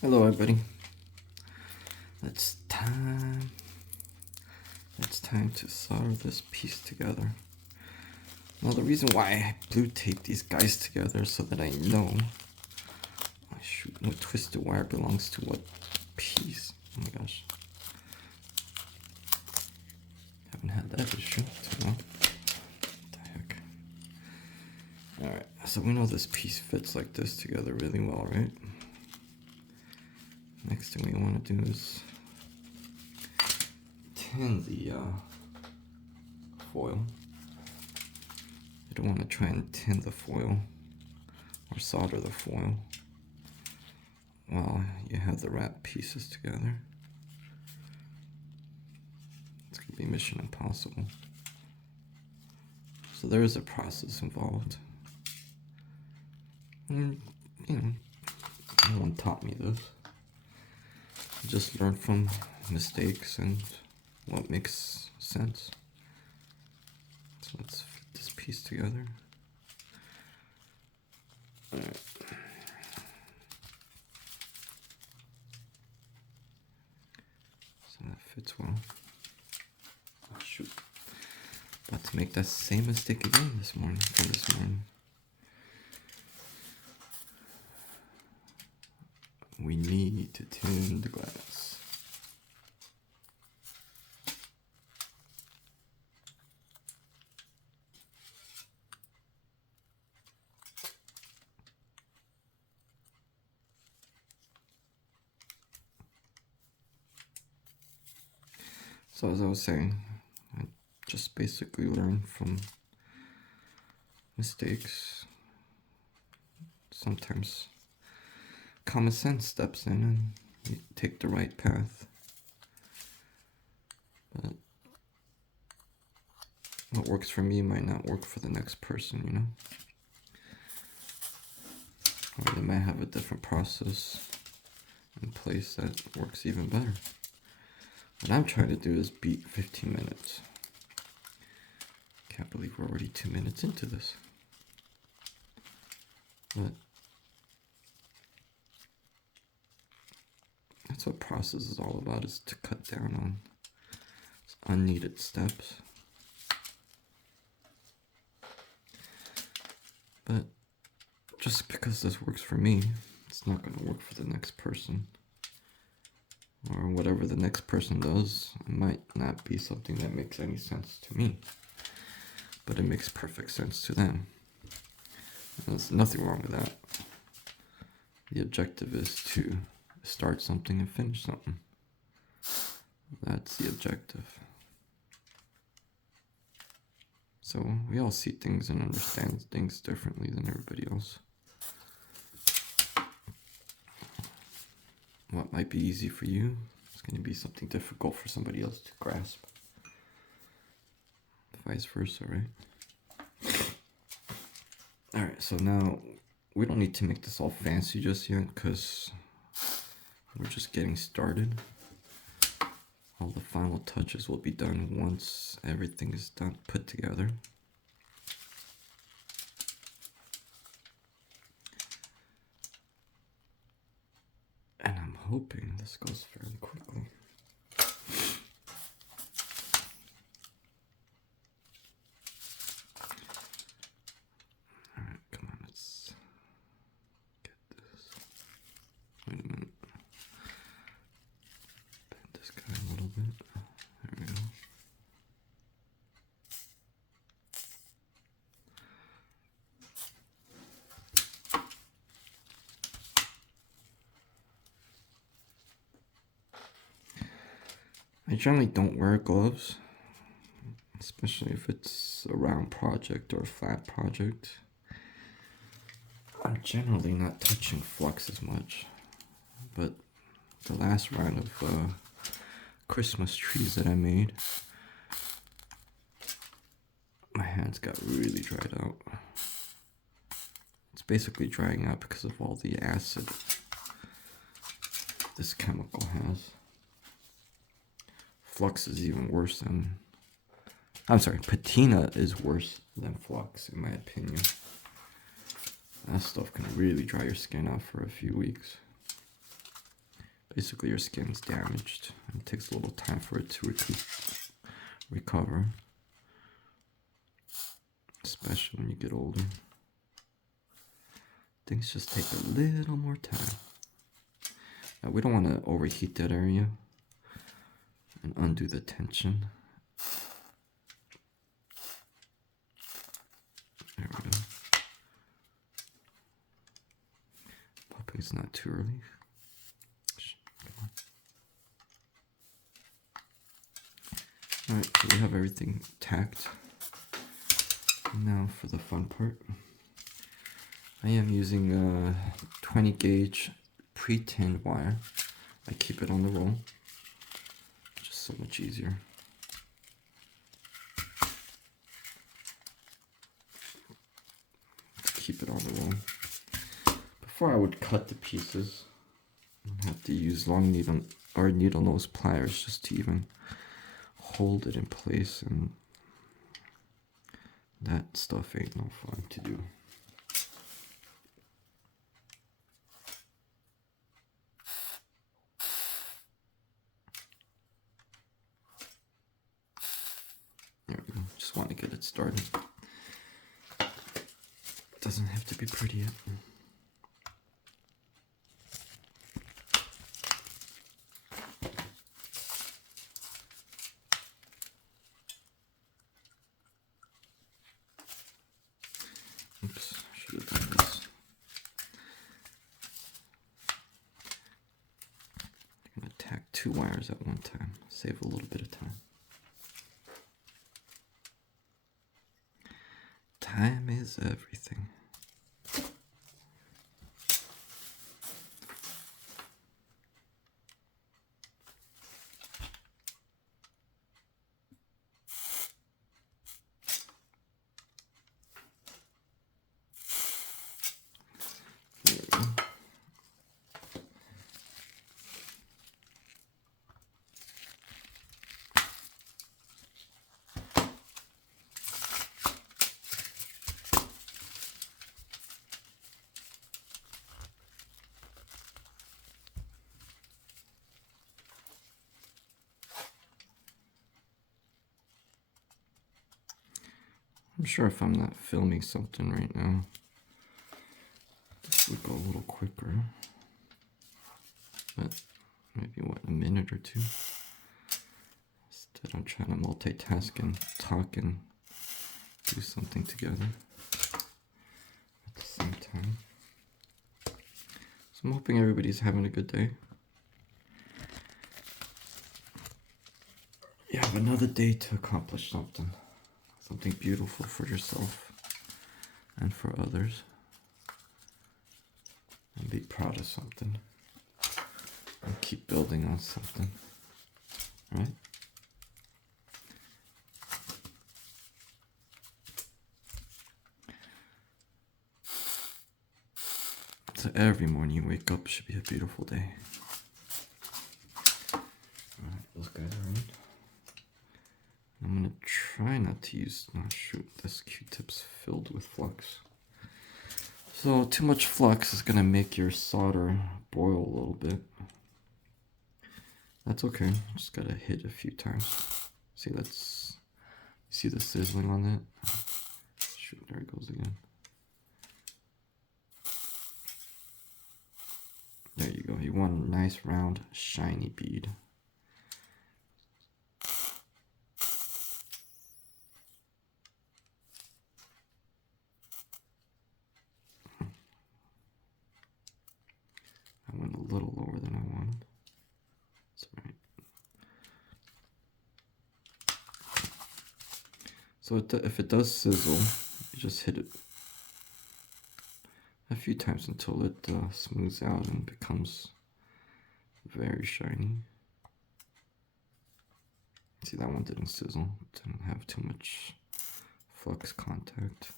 Hello everybody. It's time to solder this piece together. Now the reason why I blue tape these guys together is so that I know what twisted wire belongs to what piece. Oh my gosh. Haven't had that issue too long. What the heck? Alright, so we know this piece fits like this together really well, right? Next thing we want to do is tin the foil. You don't want to try and tin the foil or solder the foil while you have the wrap pieces together. It's going to be mission impossible. So there is a process involved. And, no one taught me this. I just learned from mistakes and what makes sense. So let's fit this piece together. Alright. So that fits well. Oh shoot. About to make that same mistake again this morning. We need to tin the glass. So as I was saying, I just basically learned from mistakes. Sometimes common sense steps in and you take the right path. But what works for me might not work for the next person, Or they might have a different process in place that works even better. What I'm trying to do is beat 15 minutes. Can't believe we're already 2 minutes into this. But that's what process is all about, is to cut down on unneeded steps. But just because this works for me, it's not going to work for the next person. Or whatever the next person does, it might not be something that makes any sense to me. But it makes perfect sense to them. And there's nothing wrong with that. The objective is to start something and finish something. That's the objective. So we all see things and understand things differently than everybody else. What might be easy for you is going to be something difficult for somebody else to grasp. Vice versa, right? Alright, so now we don't need to make this all fancy just yet because we're just getting started. All the final touches will be done once everything is done, put together. And I'm hoping this goes fairly quickly. Alright, come on, let's get this. Wait a minute. Bend this guy a little bit. There we go. I generally don't wear gloves, especially if it's a round project or a flat project. I'm generally not touching flux as much, but the last round of Christmas trees that I made, my hands got really dried out. It's basically drying out because of all the acid this chemical has. Flux is even worse than... I'm sorry, patina is worse than flux, in my opinion. That stuff can really dry your skin out for a few weeks. basically your skin's damaged. It takes a little time for it to recover, especially when you get older. Things just take a little more time. Now, we don't want to overheat that area and undo the tension. There we go. Hoping it's not too early. Alright, so we have everything tacked. Now for the fun part. I am using a 20 gauge pre-tinned wire. I keep it on the roll. Just so much easier. Keep it on the roll. Before I would cut the pieces, I have to use long needle or needle nose pliers just to even hold it in place, and that stuff ain't no fun to do. There we go. Just want to get it started. It doesn't have to be pretty yet. Oops, should have done this. I'm going to tack 2 wires at one time, save a little bit of time. Time is everything. I'm sure if I'm not filming something right now, this would go a little quicker. But maybe what, a minute or two? Instead I'm trying to multitask and talk and do something together at the same time. So I'm hoping everybody's having a good day. You have another day to accomplish something. Something beautiful for yourself and for others. And be proud of something. And keep building on something. Right? So every morning you wake up should be a beautiful day. Alright, those guys are in. I'm gonna try not to use, oh shoot, this Q-tip's filled with flux. So too much flux is gonna make your solder boil a little bit. That's okay, just gotta hit a few times. See, see the sizzling on that? Shoot, there it goes again. There you go, you want a nice round shiny bead. I went a little lower than I wanted. That's all right. So if it does sizzle, you just hit it a few times until it smooths out and becomes very shiny. See, that one didn't sizzle, didn't have too much flux contact.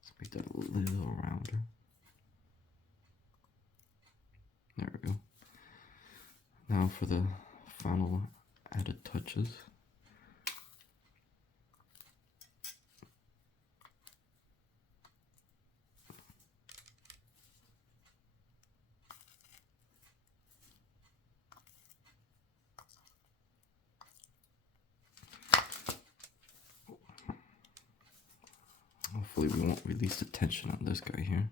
Let's make that a little rounder. There we go. Now for the final added touches. hopefully we won't release the tension on this guy here.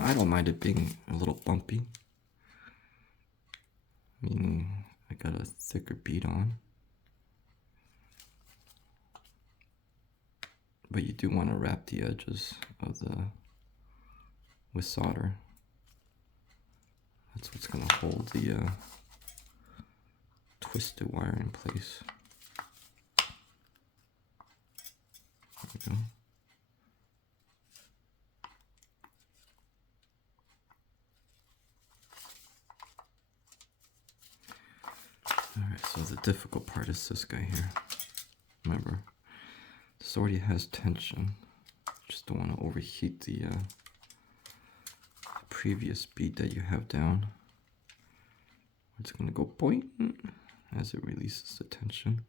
I don't mind it being a little bumpy, meaning I got a thicker bead on. But you do want to wrap the edges of with solder. That's what's going to hold the twisted wire in place. There we go. Alright, so the difficult part is this guy here. Remember, this already has tension. Just don't want to overheat the previous bead that you have down. It's going to go boing as it releases the tension.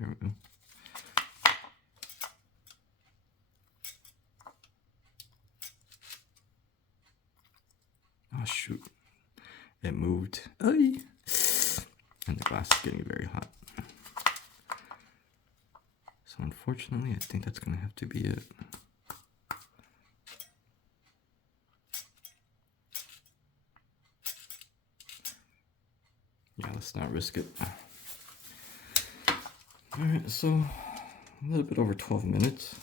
There we go. Oh shoot, it moved. Ay. And the glass is getting very hot. So unfortunately, I think that's gonna have to be it. Yeah, let's not risk it. Alright, so a little bit over 12 minutes.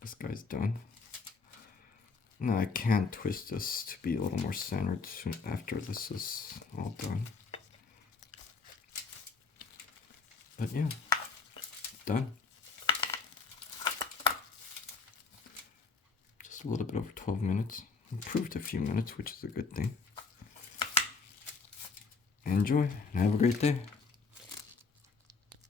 This guy's done. Now I can twist this to be a little more centered soon after this is all done. But yeah, done. Just a little bit over 12 minutes. Improved a few minutes, which is a good thing. Enjoy and have a great day.